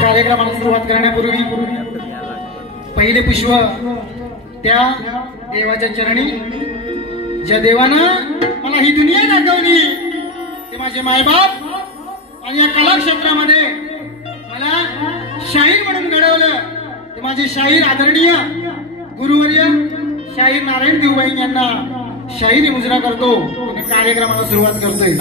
कार्यक्रमाला सुरुवात करण्यापूर्वी पहिले पुष्प त्या देवाच्या चरणी, ज्या देवानं मला ही दुनिया दाखवली ते माझे मायबाप आणि या कला क्षेत्रामध्ये मला शाहीर म्हणून घडवलं ते माझे शाहीर आदरणीय गुरुवर्य शाहीर नारायण देवबाई यांना शाहिरी मुजरा करतो आणि कार्यक्रमाला सुरुवात करतोय.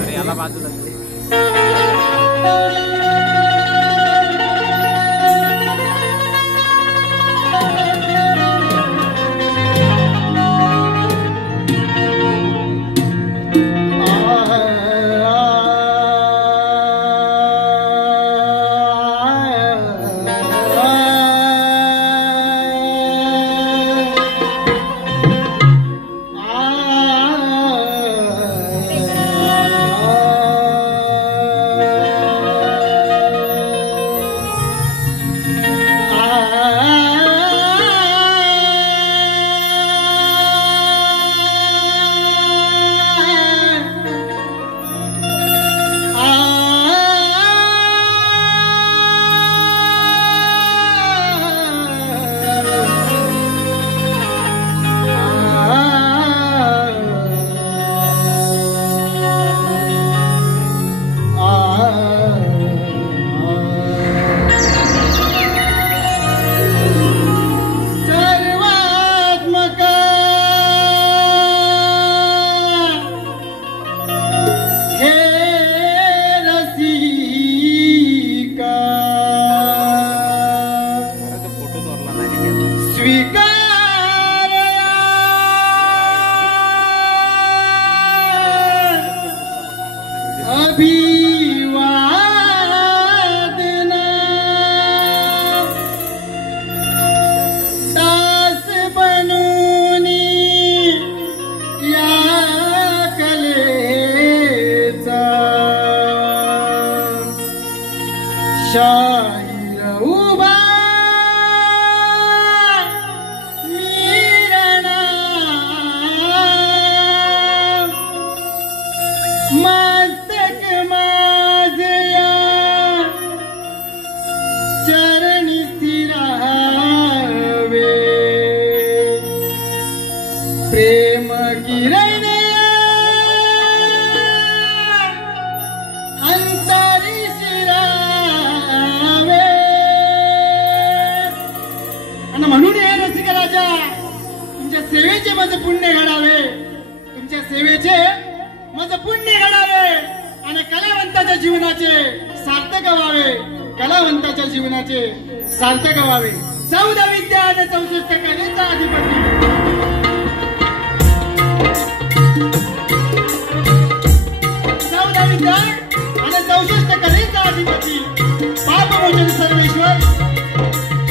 सर्वेश्वर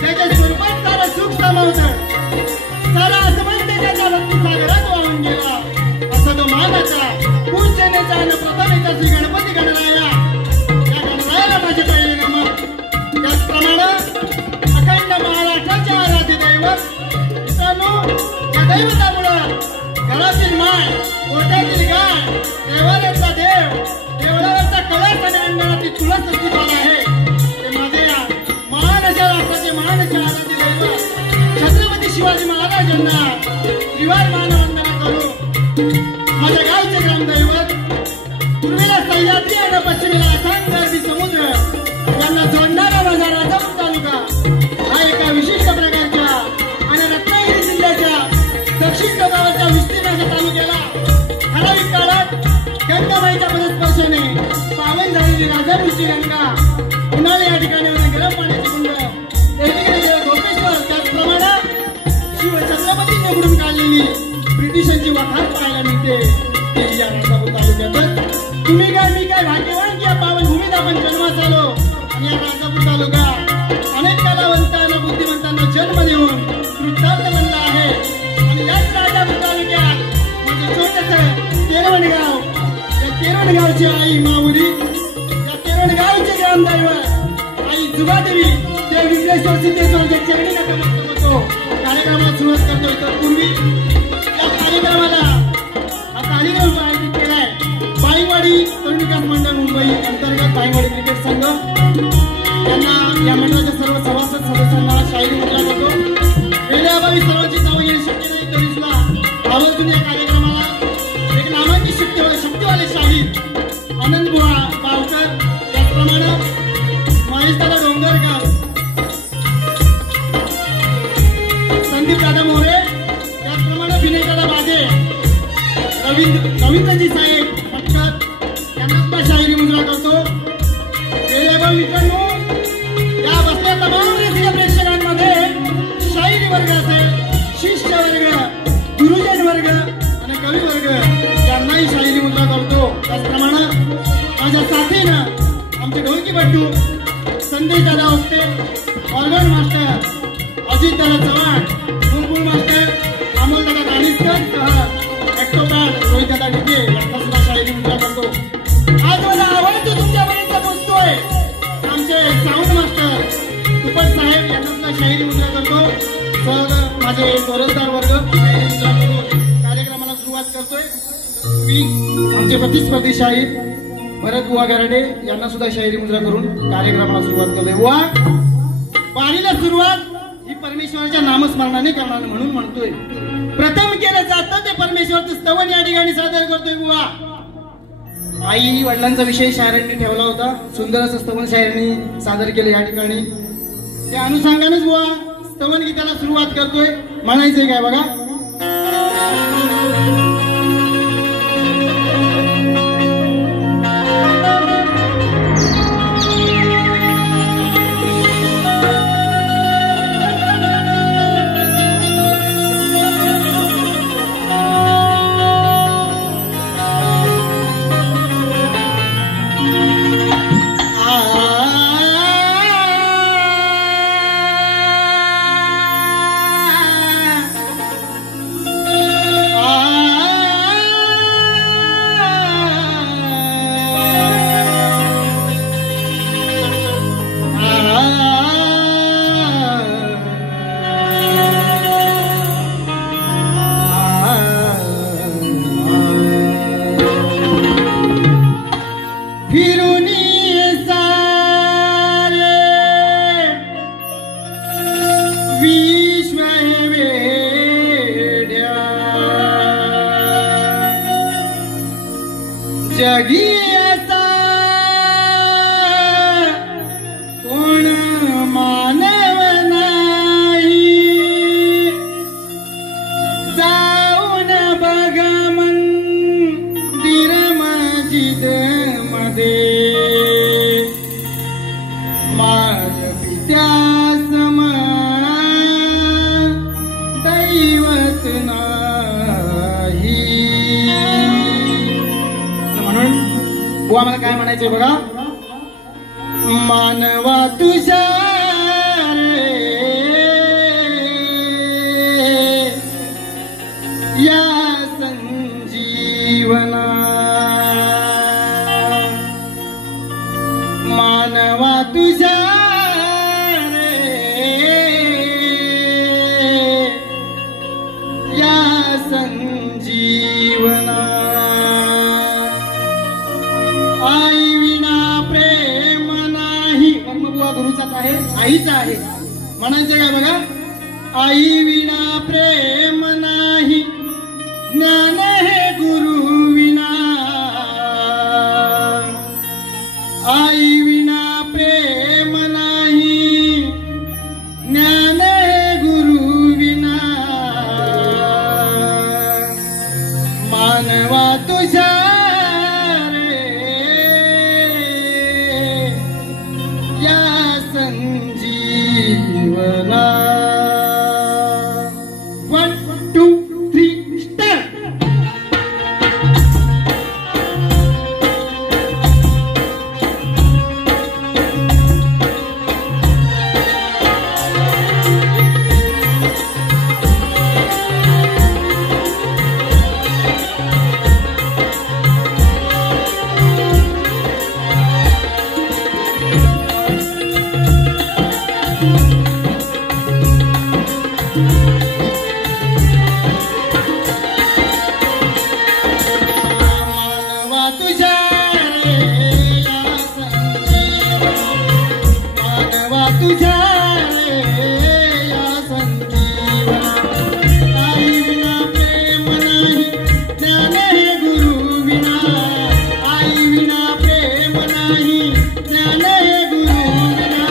त्याच्या स्वरूपात सारा सुख समावतं, सारा असमंत त्याच्या भक्ती घरातील माय, ओट्यातील गाय, देवाऱ्यातला देव, देवळावरचा कळस आणि अंगणातील तुळस अस्तित्वाला आहे. ते माझे या महान अशा राष्ट्राचे महान अशा आराध्य दैवत छत्रपती शिवाजी महाराजांना त्रिवार मानवंदना करून माझ्या गावचे ग्रामदैवत पूर्वेला सह्याद्री आणि पश्चिमेला अथांग अरबी समुद्र यांना जोडणारा माझा राजापूर तालुका हा एका विशिष्ट प्रकारच्या आणि रत्नागिरी जिल्ह्याच्या दक्षिण टोकावरच्या विस्तीर्णाच्या तालुक्याला ठराविक काळात गंगाबाईच्या पदस्पर्शाने पावन झालेली राजापूरची गंगा उन्हाळी या ठिकाणी गरम पाण्याची कुंड एकीकडे गोपेश्वर त्याचप्रमाणे शिवछत्रपती निवडून काढलेली ब्रिटिशांची वखार पाहायला मिळते ते या राजापूर तालुक्यातच. तुम्ही काय मी काय भाग्यवान की या पावन भूमीत आपण जन्मास आलो आणि या राजापूर तालुका अनेक कलावंतांना बुद्धिमंतांना जन्म देऊन कृतार्थ बनला आहे. आणि याच राजापूर तालुक्यात म्हणजे छोटस केरवणगाव, या केरवणगावची आई माऊली, या केरवणगावचे ग्रामदैवत आई जुगादेवी ते विघ्नेश्वर सिद्धेश्वरच्या चरणी नतमस्तक होतो. कार्यक्रमाला सुरुवात करतोय तर पूर्वी या कार्यक्रमाला हा कार्यक्रम आयोजित केलाय पायवाडी तरुण विकास मंडळ मुंबई अंतर्गत पायवाडी क्रिकेट संघ यांना या मंडळाच्या सर्व सभासद सदस्यांना शाहिरी मुद्रा करतो. वेळेअभावी सर्वांची नावं येणं शक्य नाही तरी सुद्धा आवर्जून या कार्यक्रमाला एक नामांकित शक्तिवाले शाहीर आनंद बुवा पावकर, त्याचप्रमाणे महेशदादा डोंगरकर, संदीप दादा मोरे, त्याचप्रमाणे विनयदादा बाजे, रवींद्रजी साहेब पटकत यांना सुद्धा शाहिरी मुद्रा करतो. वेळेअभावी मित्रांनो या बसल्या तमाम रसिक प्रेक्षकांमध्ये शाहिरी वर्ग असेल, शिष्य वर्ग, गुरुजन वर्ग आणि कवी वर्ग यांनाही शाहिरी मुद्रा करतो. त्याचप्रमाणे माझ्या साथीनं आमचे ढोलकीपट्टू संदेश दादा ओपटे, ऑर्गन मास्टर अजित दादा चव्हाण, बुलबुल मास्टर अमोल दादा कानिस्कर सह ऍक्टोपॅड रोहित दादा डिके यांना सुद्धा शाहिरी मुद्रा करतो. आज मला आवडतो तुमच्यापर्यंत पोहोचतोय आमचे साऊंड मास्टर तुपट साहेब यांना सुद्धा शाहिरी मुद्रा करतो. सर माझे दोरसदार वर्ग शाहिरी मुद्रा करून कार्यक्रमाला सुरुवात करतोय. मी आमचे प्रतिस्पर्धी शाहीर भरत बुवा गराडे यांना सुद्धा शाहिरी मुद्रा करून कार्यक्रमाला सुरुवात करतोय. बुवा वारीला सुरुवात ही परमेश्वराच्या नामस्मरणाने करणार म्हणून म्हणतोय. प्रथम केलं जातं ते परमेश्वराचं स्तवन या ठिकाणी सादर करतोय. बुवा आई वडिलांचा विषय शायरांनी ठेवला होता, सुंदर असं स्तवन शायरांनी सादर केलं या ठिकाणी. त्या अनुषंगानेच बुवा स्तवन गीताला सुरुवात करतोय. म्हणायचंय काय बघा. जगी असा कोण मानव नाही, जाऊन बघ मंदिर मस्जिद मध्ये, माग पित्यास दैवत नाही. बुवा मला काय म्हणायचंय बघा. मानवा तुझ्या या संजीवना, मानवा तुझ्या या संजीवना आई विना प्रेम नाही. कर्मबुवा गुरुचाच आहे, आईचा आहे. म्हणायचं काय बघा, आई विना प्रेम नाही, ज्ञान हे गुरु विना. आई विना प्रेम नाही, ज्ञान हे गुरु विना. मानवा तुझ्या रे या संजीवना. 1 2 3 स्टार्ट. मानवा तुझ्या रे या संजीवना. मानवा तुझ्या रे या संजीवना. आई विना प्रेम नाही, ज्ञान हे गुरु विना. आई विना प्रेम नाही, ज्ञान हे गुरु विना.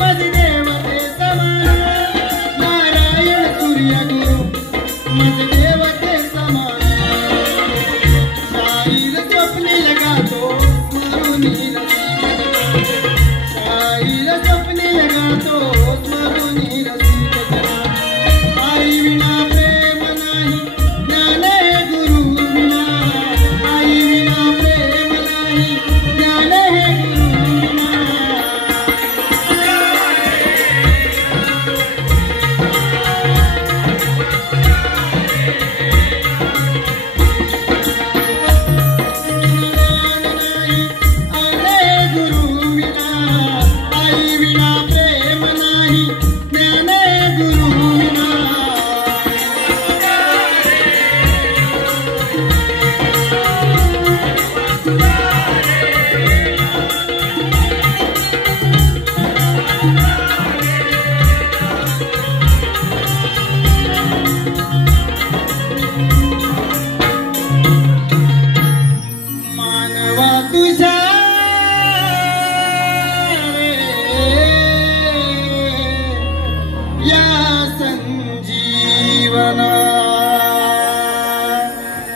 माझे देवते समान नारायण सूर्य गुरु माझे देवते समान शाहीर स्वप्नी लगातो स्मरुनी शाहीर स्वप्नी लगातो स्मरुनी रसिकता आई विना प्रेम नाही ज्ञान हे गुरु विना आई विना प्रेम नाही ज्ञान हे गुरु विना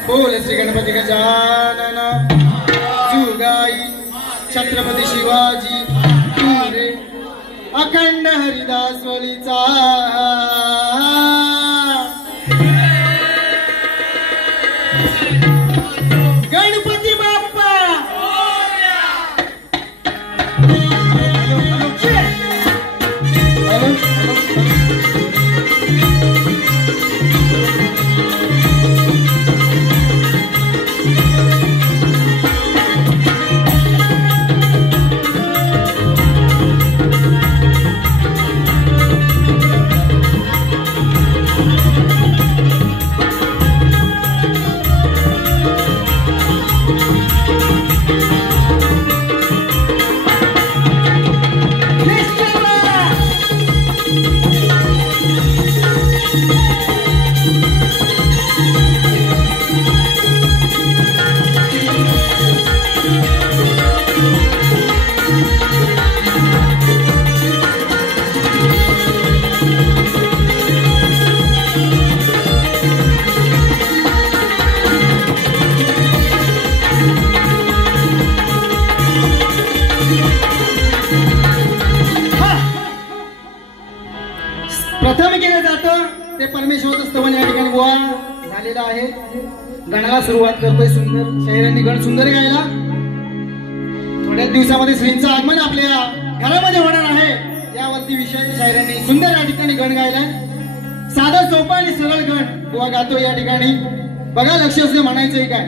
बोल श्री गणपती गजानन जुगाई छत्रपती शिवाजी तुरे अखंड हरिदास वलीचा गणपती बाप्पा प्रथम केलं जातं ते परमेश्वराचं स्तवन या ठिकाणी गोळा झालेला आहे. गणाला सुरुवात करतोय सुंदर शाहिरांनी गण सुंदर गायला. थोड्याच दिवसामध्ये श्रींचं आगमन आपल्या घरामध्ये होणार आहे. यावरती विषय शाहिरांनी सुंदर या ठिकाणी गण गायलाय. साधा सोपा आणि सरळ गण गोवा गातो या ठिकाणी. बघा लक्ष असलं म्हणायचंय काय.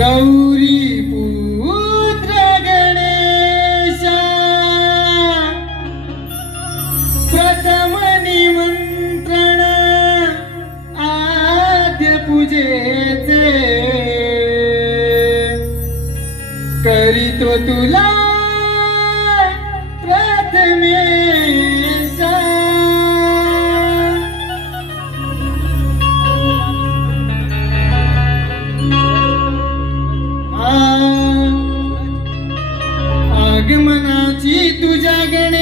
गौरी पुत्र गणेशा प्रथम निमंत्रण आद्य पूजेचे करीतो तुला प्रथमेशा. आगमनाची तुझ्या गणे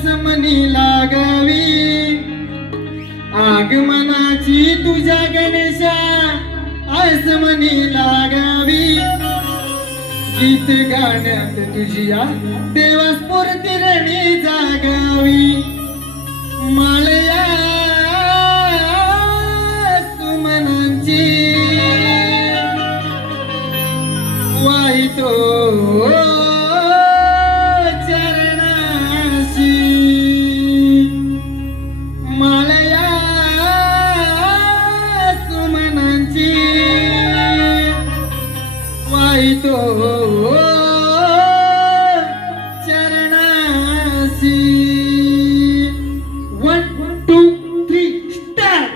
आसमनी लागावी आगमनाची तुझ्या गणेशा आसमनी लागावी गीत गाण्यात तुझिया देवा स्फूर्ती रणी जागावी माळया सुमनांची वाहितो चरणाशी माळया सुमनांची वाहितो चरणाशी 1 2 3 स्टार्ट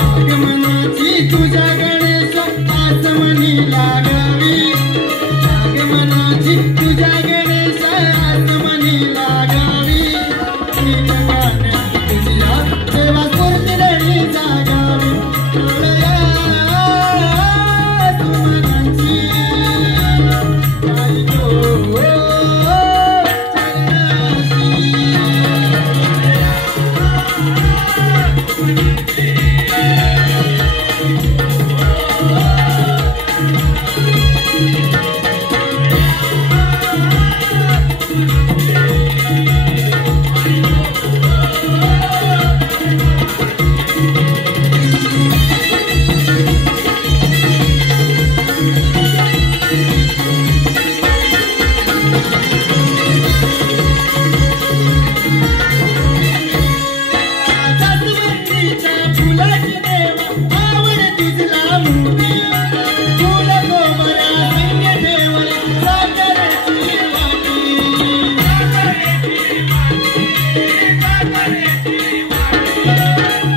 आगमनाची तुझ्या गणेश आसमनी लागावी आगमनाची तुझ्या गणेश आसमनी लागावी गीत गाण्यात तुझिया देवा स्फूर्ती रणी जागावी माळया सुमनांची वाहितो जास्वंदीच्या फुलाची देवा आवड तुझला मोठी फुल गोबरा संग ठेवली साखरेची वाटी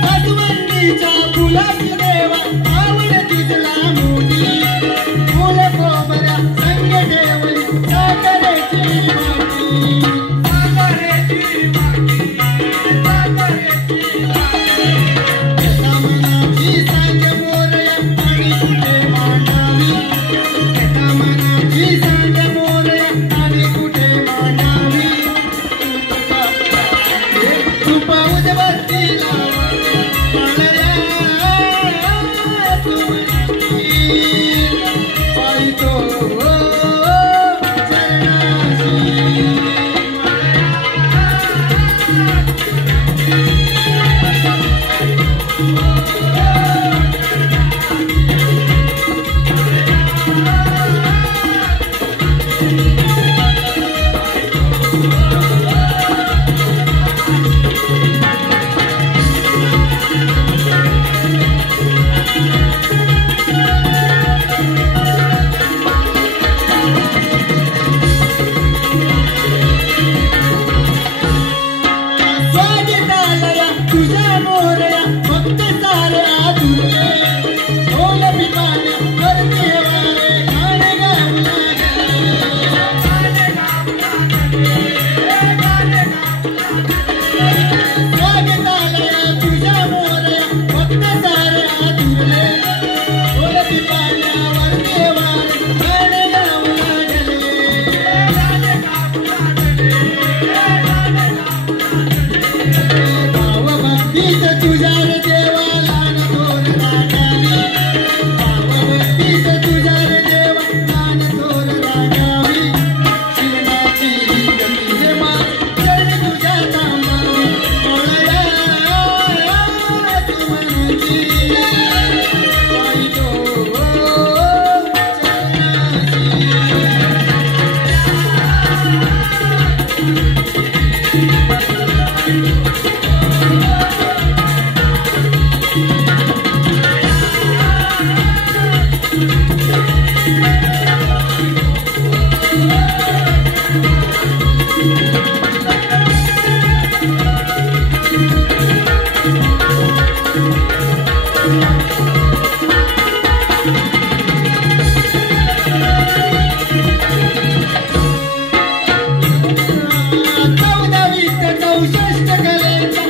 जास्वंदीच्या फुलाची देवा आवड तुझला मोठी फुल गोबरा संग ठेवली साखरेची वाटी तुझ्या मोरया फक्त साऱ्या तुझे ढोल पिपाण्या करते वारे गाणे गाऊ स्वागतालया तुझ्या मोरया फक्त साऱ्या तुझे ढोल पिपाण्या वरते वारे गाणे गाऊ भक्तीत तुझ्या रे देवा लान थोर रागावी भक्तीत तुझ्या रे देवा लान थोर रागावी शिवनाची गती रे मा चरणी तुझ्या नामावी माळया सुमनांची वाहितो चौदावीत 64 कलेचा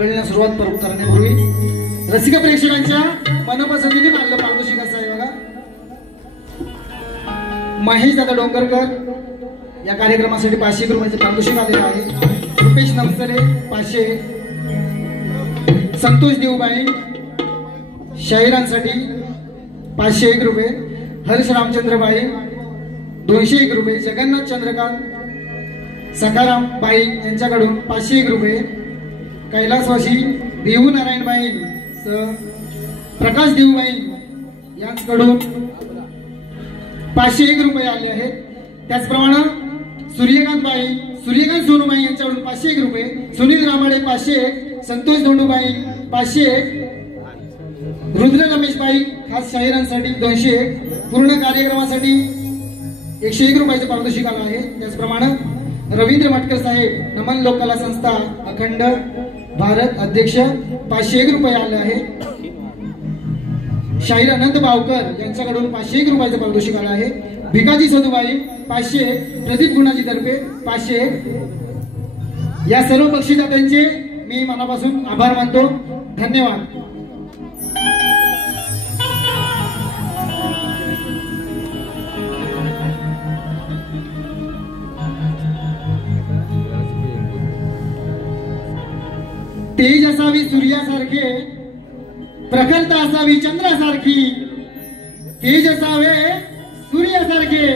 गवळणीला सुरुवात करण्यापूर्वी रसिक प्रेक्षकांच्या मनपसंतीतून आलेलं पारितोषिक असं आहे बघा. महेश दादा डोंगरकर या कार्यक्रमासाठी 500 रुपयाचे पारितोषिक आलेलं आहे. रुपेश नमसरे 500, संतोष देवबाई शाहिरांसाठी 501 रुपये, हर्ष रामचंद्रबाई 201 रुपये, जगन्नाथ चंद्रकांत सखाराम बाई यांच्याकडून 501 रुपये, कैलासवासी देऊ नारायणबाई प्रकाश देऊबाई यांच्याकडून 501 रुपये आले आहेत. त्याचप्रमाणे सूर्यकांत सोनूबाई यांच्याकडून 501 रुपये, सुनील रामाडे 501, संतोष धोंडूबाई 501, रुद्र रमेशबाई खास शाहिरांसाठी 201, पूर्ण कार्यक्रमासाठी 101 रुपयाचे पारितोषिक आलं आहे. त्याचप्रमाणे रवींद्र मटकर साहेब नमन लोककला संस्था अखंड भारत अध्यक्ष 501 रुपये आले आहे. शाहीर अनंत बावकर यांच्याकडून 501 रुपयाचे पारितोषिक आलं आहे. भिकाजी सदुबाई 500, प्रदीप गुणाजी तर्फे 501. या सर्व बक्षीसदात्यांचे मी मनापासून आभार मानतो. धन्यवाद. तेज असावी सूर्यासारखे, प्रखरता असावी चंद्रासारखी. तेज असावे सूर्यासारखे,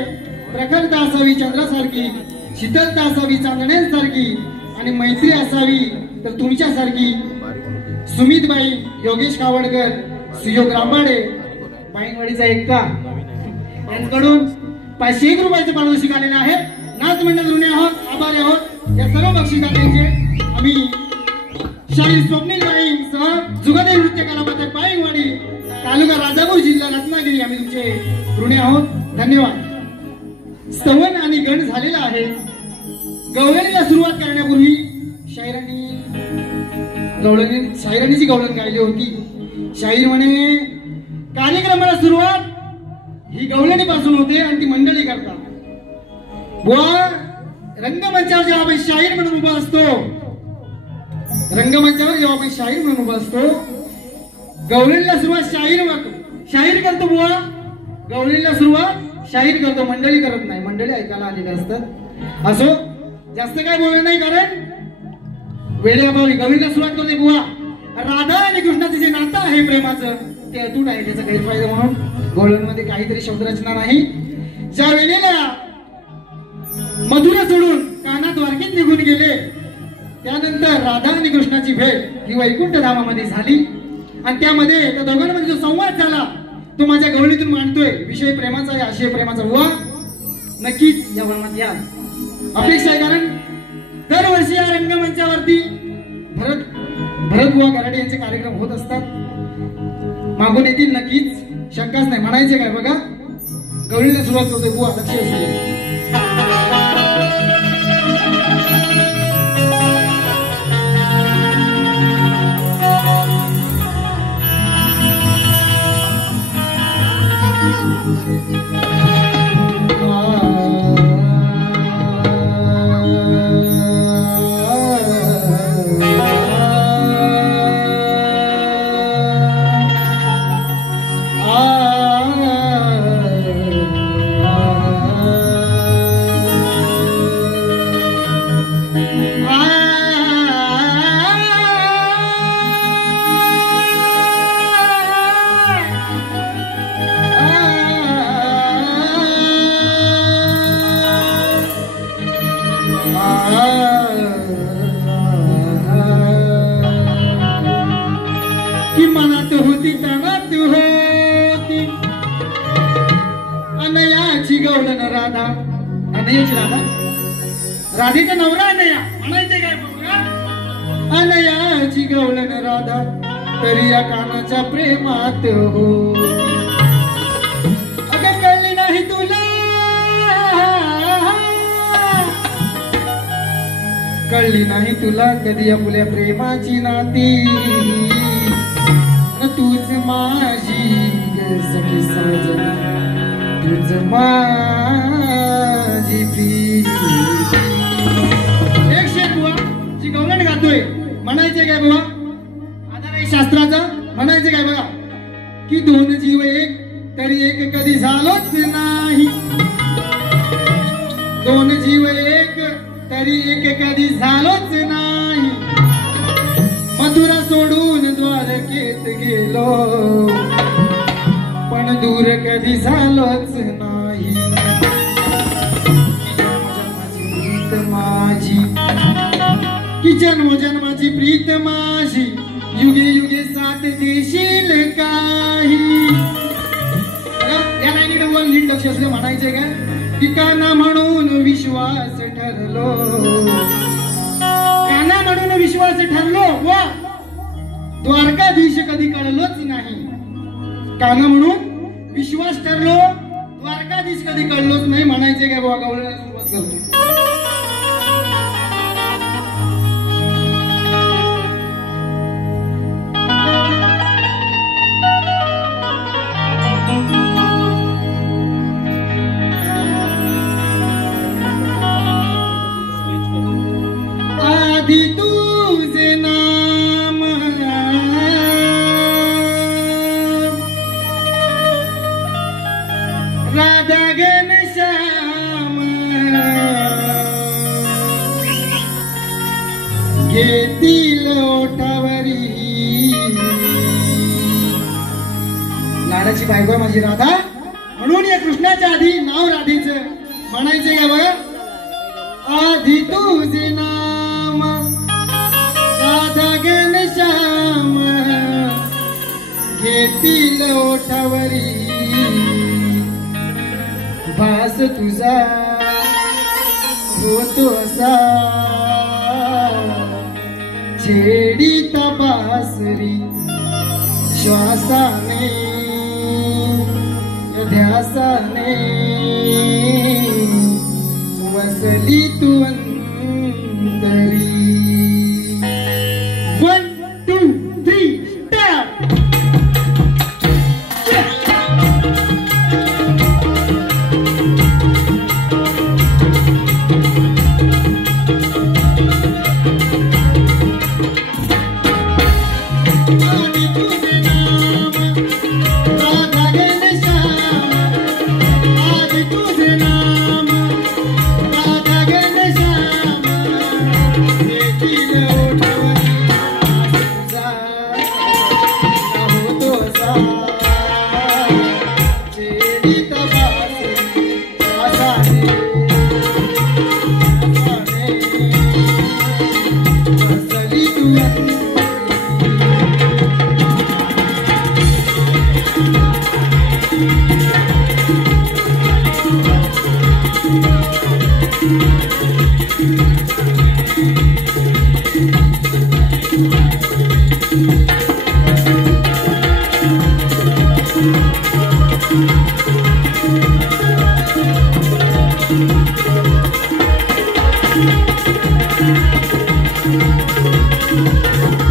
प्रखरता असावी चंद्रासारखी, शीतलता असावी चांदण्यांसारखी, आणि मैत्री असावी तर तुमच्यासारखी. सुमितबाई योगेश कावडकर, सुयोग रांबाडे बाईंवाडीचा एकता यांच्याकडून 501 रुपयाचे पारितोषिक आलेले आहे. नाच मंडळ ऋणी आहोत, आभारी आहोत या सर्व बक्षीसदात्यांचे. आम्ही शाहीर स्वप्नीलबाई सह जुगारी नृत्य कला पथक बाईंवाडी तालुका राजापूर जिल्हा रत्नागिरी आम्ही तुमचे ऋणी आहोत. धन्यवाद. स्तवन आणि गण झालेला आहे. गवळणीला सुरुवात करण्यापूर्वी शाहिरांनी जी गवळण गायली होती. शाहीर म्हणे कार्यक्रमाला सुरुवात ही गवळणीपासून होते आणि ती मंडळी करतात. बुवा रंगमंचावर जेव्हा आपण शाहीर म्हणून उभा असतो, रंगमंचावर जेव्हा आपण शाहीर म्हणून उभा असतो, गवळणीला सुरुवात शाहीर करतो. बुवा गवळणीला सुरुवात शाहीर करतो, मंडळी करत नाही. मंडळी ऐकायला आलेले असतात. असो जास्त काय बोलणं नाही, कारण वेळेअभावी गवळणीला सुरुवात करते. बुवा राधा आणि कृष्णाचं जे नातं आहे प्रेमाचं ते अतूट आहे. त्याचा गैरफायदा म्हणून गवळणीमध्ये काहीतरी शब्दरचना नाही. ज्या वेळेला मधुरा सोडून कानात वारकीत निघून गेले, त्यानंतर राधा आणि कृष्णाची भेट ही वैकुंठ धामामध्ये झाली. आणि त्यामध्ये त्या दोघांमध्ये जो संवाद झाला तो माझ्या गवळणीतून मांडतोय. विषय प्रेमाचा आहे, आशय प्रेमाचा. बुवा नक्कीच या वर्णात या अपेक्षा आहे, कारण दरवर्षी या रंगमंचावरती भरत बुवा गराडे यांचे कार्यक्रम होत असतात. मागून येतील नक्कीच, शंकाच नाही. म्हणायचे काय बघा, गवळणीला सुरुवात करतोय. बुवा लक्ष असेल. की मनात होती तणात होती अनयाची गवळण राधा. अनयाची राधा, राधेचा नवरा अनया. म्हणायचे काय बघा, अनयाची गवळण राधा तरी या कानाच्या प्रेमात होती. अगं कळली नाही तुला, कळली नाही तुला कधी आपल्या प्रेमाची नाती. तूच माझी सखी सजनी, तूच माझी प्रीती. एक शेर बुवा जी गवळण गातोय. म्हणायचे काय बुवा, शास्त्राचा म्हणायचं काय बघा की दोन जीव एक तरी एक कधी झालोच नाही. दोन जीव एक तरी एक कधी झालोच नाही. मथुरा सोडून द्वारकेत गेलो पण दूर कधी झालोच नाही. माझी की जन्मोजन्माची प्रीत माझी युगे युगे साथ देशील काही. या लाईनी डबल नीट लक्ष असलं म्हणायचंय का की काना म्हणून विश्वास ठरलो. काना म्हणून विश्वास ठरलो वा द्वारकाधीश कधी कळलोच नाही. काना म्हणून विश्वास ठरलो द्वारकाधीश कधी कळलोच नाही म्हणायचे काय बाबा गवळण्याला सुरुवात करतो. आधी तुझे नाम राधा घनश्याम घेतील ओठावरी. लाडाची बायको माझी राधा म्हणून या कृष्णाच्या आधी नाव राधेचं म्हणायचं का बघा. आधी तुझे नाम राधा घनश्याम घेतील ओठावरी. भास तुझा होतो असा छेडी तपासरी. श्वासाने ध्यासाने वसली तू अंतरी. 1 2 3 स्टार्ट. आधी तुझे नाम राधा घनश्याम. आधी तुझे नाम राधा घनश्याम घेतील ओठावरी. तुझा होतो असा छेडी तपासरी. असाने वसली तू अंतरी. Thank you.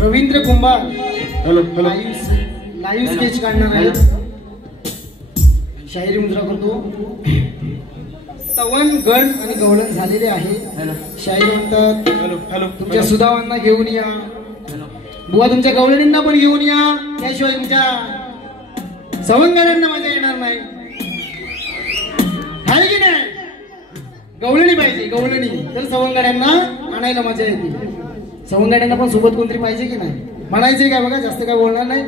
Ravindra Kumbhar hello live sketch काढणार आहे, शाहिरी मुद्रा करतो. तवन गण आणि गवळण झालेले आहे. शाहीर म्हणतात तुमच्या सुधावांना घेऊन या, बुवा तुमच्या गवळणींना पण घेऊन या, त्याशिवाय तुमच्या सवंगड्यांना मजा येणार नाही. आहे की नाही? गवळणी पाहिजे, गवळणी तर सवंगड्यांना आणायला मजा येते. सवंगड्यांना पण सोबत कोणतरी पाहिजे की नाही? म्हणायचंय काय बघा, जास्त काय बोलणार नाही.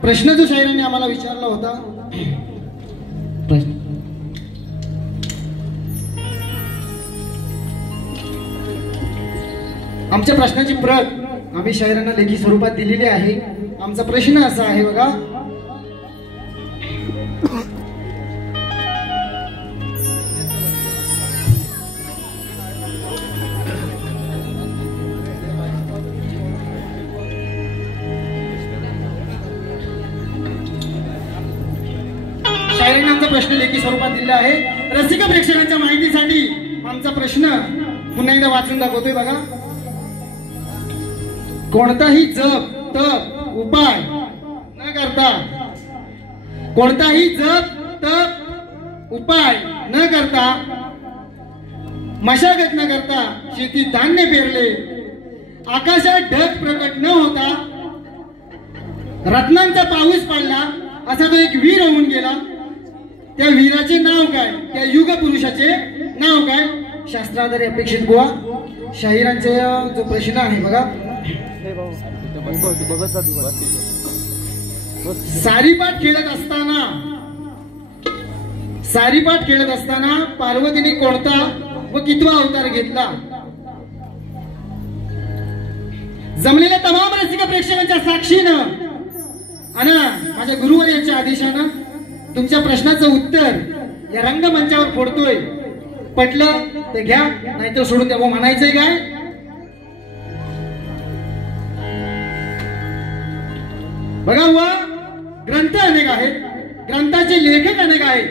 प्रश्न जो शाहिरांनी आम्हाला विचारला होता, आमच्या प्रश्नाची प्रत आम्ही शाहिरांना लेखी स्वरूपात दिलेली आहे. आमचा प्रश्न असा आहे बघा, शाहिरांनी आमचा प्रश्न लेखी स्वरूपात दिलेला आहे. रसिक प्रेक्षकांच्या माहितीसाठी आमचा प्रश्न पुन्हा एकदा वाचून दाखवतोय बघा. कोणताही जप तप उपाय न करता, कोणताही जप तप उपाय न करता, मशागत न करता शेतीत धान्य पेरले, आकाशात ढग प्रकट न होता रत्नांचा पाऊस पडला, असा तो एक वीर होऊन गेला. त्या वीराचे नाव काय? त्या युग पुरुषाचे नाव काय? शास्त्राधारे अपेक्षित गोवा. शाहिरांचे जो प्रश्न आहे बघा, सारीपाठ खेळत असताना पार्वतीने कोणता व कितवा अवतार घेतला? जमलेल्या तमाम रसिक प्रेक्षकांच्या साक्षीनं आणि माझ्या गुरुवर्यांच्या आदेशानं तुमच्या प्रश्नाचं उत्तर या रंगमंचावर फोडतोय. पटलं ते घ्या, नाहीतर सोडून द्या. म्हणायचंय काय? बघा वा, ग्रंथ अनेक आहेत, ग्रंथाचे लेखक अनेक आहे.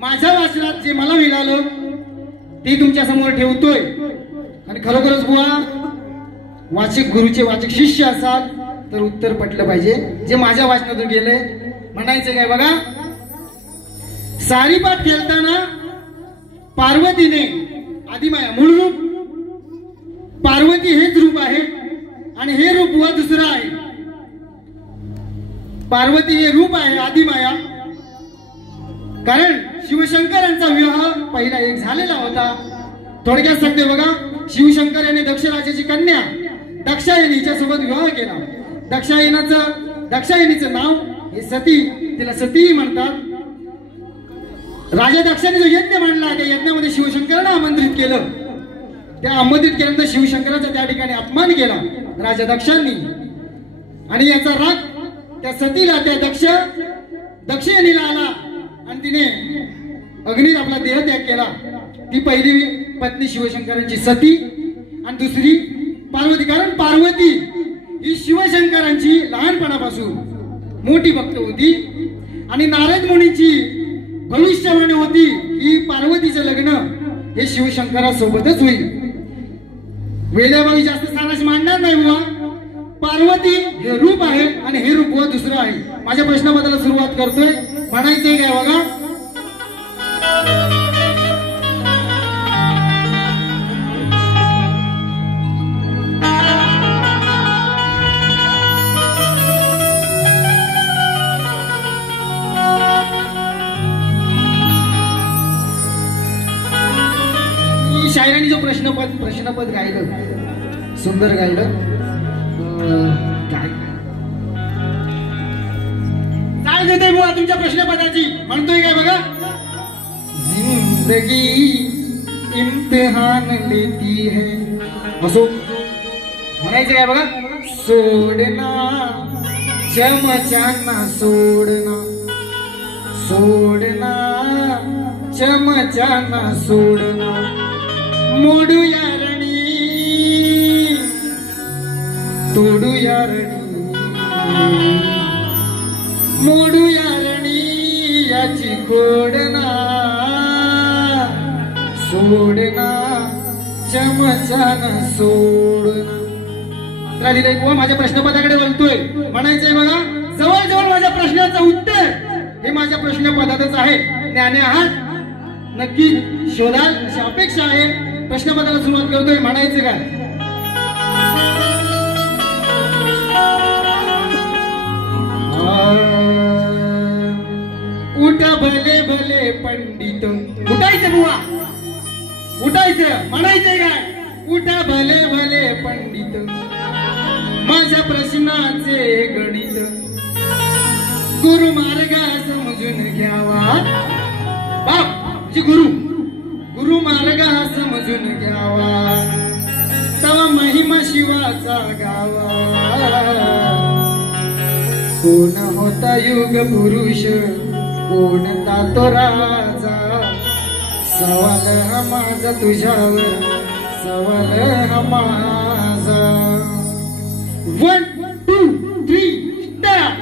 माझ्या वाचनात जे मला मिळालं ते तुमच्या समोर ठेवतोय. आणि खरोखरच बुवा वाचक गुरुचे वाचक शिष्य असाल तर उत्तर पटलं पाहिजे जे माझ्या वाचनातून गेलंय. म्हणायचं काय बघा, सारीपाठ खेळताना पार्वतीने आदिमाया मूळ रूप पार्वती हेच रूप आहे आणि हे रूप व दुसरं आहे. पार्वती हे रूप आहे आदिमाया, कारण शिवशंकरांचा विवाह पहिला एक झालेला होता. थोडक्यात सांगते बघा, शिवशंकर यांनी दक्ष राजाची कन्या दक्षायनी हिच्या सोबत विवाह केला. दक्षायनीचं नाव हे सती, तिला सती म्हणतात. राजा दक्षाने जो यज्ञ मांडला त्या यज्ञामध्ये शिवशंकरांना आमंत्रित केलं. त्या आमंत्रित केल्यानंतर शिवशंकराचा त्या ठिकाणी अपमान केला राजा दक्षांनी. आणि याचा राग त्या सतीला त्या दक्षिणीला आला आणि तिने अग्नीत आपला देहत्याग केला. ती पहिली पत्नी शिवशंकरांची सती आणि दुसरी पार्वती. कारण पार्वती ही शिवशंकरांची लहानपणापासून मोठी भक्त होती आणि नारद मुनीची भविष्यवाणी होती की पार्वतीचं लग्न हे शिवशंकरासोबतच होईल. वेदाबाई जास्त साराश मांडणार नाही बुवा. पार्वती हे रूप आहे आणि हे रूप व दुसरं आहे. माझ्या प्रश्नाबद्दल सुरुवात करतोय. म्हणायचंय काय बघा, शायरांनी जो प्रश्नपद गायलं, सुंदर गायलं. काय देते बुवा तुमच्या प्रश्नपदाची? म्हणतोय काय बघा, जिंदगी इम्तिहान लेती है. असो म्हणायचं काय बघा, सोडना चमचाना सोडना, सोडना चमचाना सोडना, मोडू यारणी तोडू यारणी, मोडू यारणी याची खोडना, सोडना चमचाना सोडना. माझ्या प्रश्नपदाकडे बोलतोय. म्हणायचंय बघा, जवळजवळ माझ्या प्रश्नाचं उत्तर हे माझ्या प्रश्नपदातच आहे. ज्ञानी आहात नक्की शोधाल अशी अपेक्षा आहे. प्रश्नपदाला सुरुवात करतोय. म्हणायचं काय, उठा भले भले पंडित. उठायचं बुवा, उठायचं. म्हणायचंय काय, उठा भले भले पंडित, माझ्या प्रश्नाचे गणित गुरु मार्गा समजून घ्यावा. बाप जी गुरु मार्ग समजून घ्यावा, तवा महिमा शिवाचा गावा. कोण होता युग पुरुष, कोणता तो राजा, सवाल हा माझा तुझ्यावर, सवाल हा माझा. 1 2 3 स्टार्ट.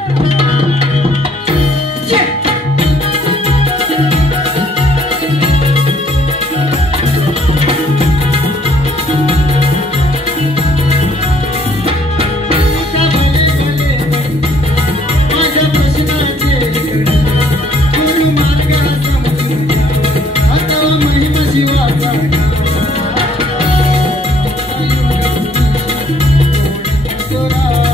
Dora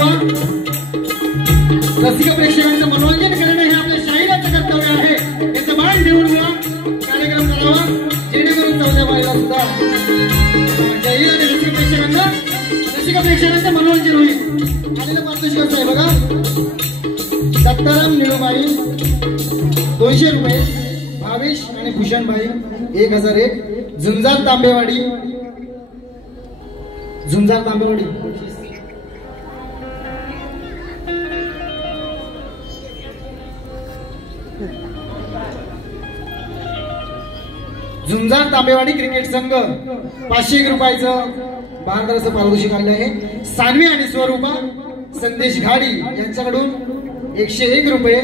बुवा रसिक प्रेक्षकांचं मनोरंजन करणं हे आपल्या शाहिराचं कर्तव्य आहे. याचं मान देऊन बुवा कार्यक्रम करावा जेणेकरून चौथ्या बाईला सुद्धा शाहीर आणि रसिक प्रेक्षकांचं मनोरंजन होईल. आलेलं पारितोषिक कसं आहे बघा. दत्ताराम निळूबाई 200 रुपये, भावेश आणि भूषणबाई 1001, झुंजार तांबेवाडी झुंजार तांबेवाडी क्रिकेट संघ 501 रुपयाचं भारताचं पारितोषिक आले आहे. सान्वी आणि स्वरूपा संदेश घाडी यांच्याकडून 101 रुपये,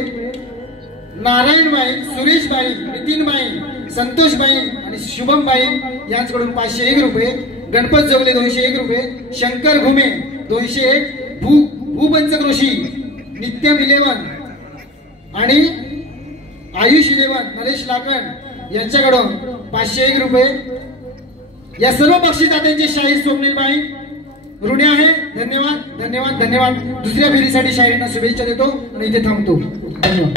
नारायणबाई, सुरेशबाई, नितीनबाई, संतोषबाई आणि शुभमबाई यांच्याकडून 501 रुपये, गणपत जोगले 201 रुपये, शंकर घुमे 201, भूपंच कृषी, नित्यम 11 आणि आयुष 11 नरेश लाकण यांच्याकडून 501 रुपये. या सर्व बक्षिसदात्यांचे शाहीर स्वप्नीलबाई ऋणी आहे. धन्यवाद धन्यवाद धन्यवाद. दुसऱ्या फेरीसाठी शाहिरांना शुभेच्छा देतो आणि इथे थांबतो. धन्यवाद.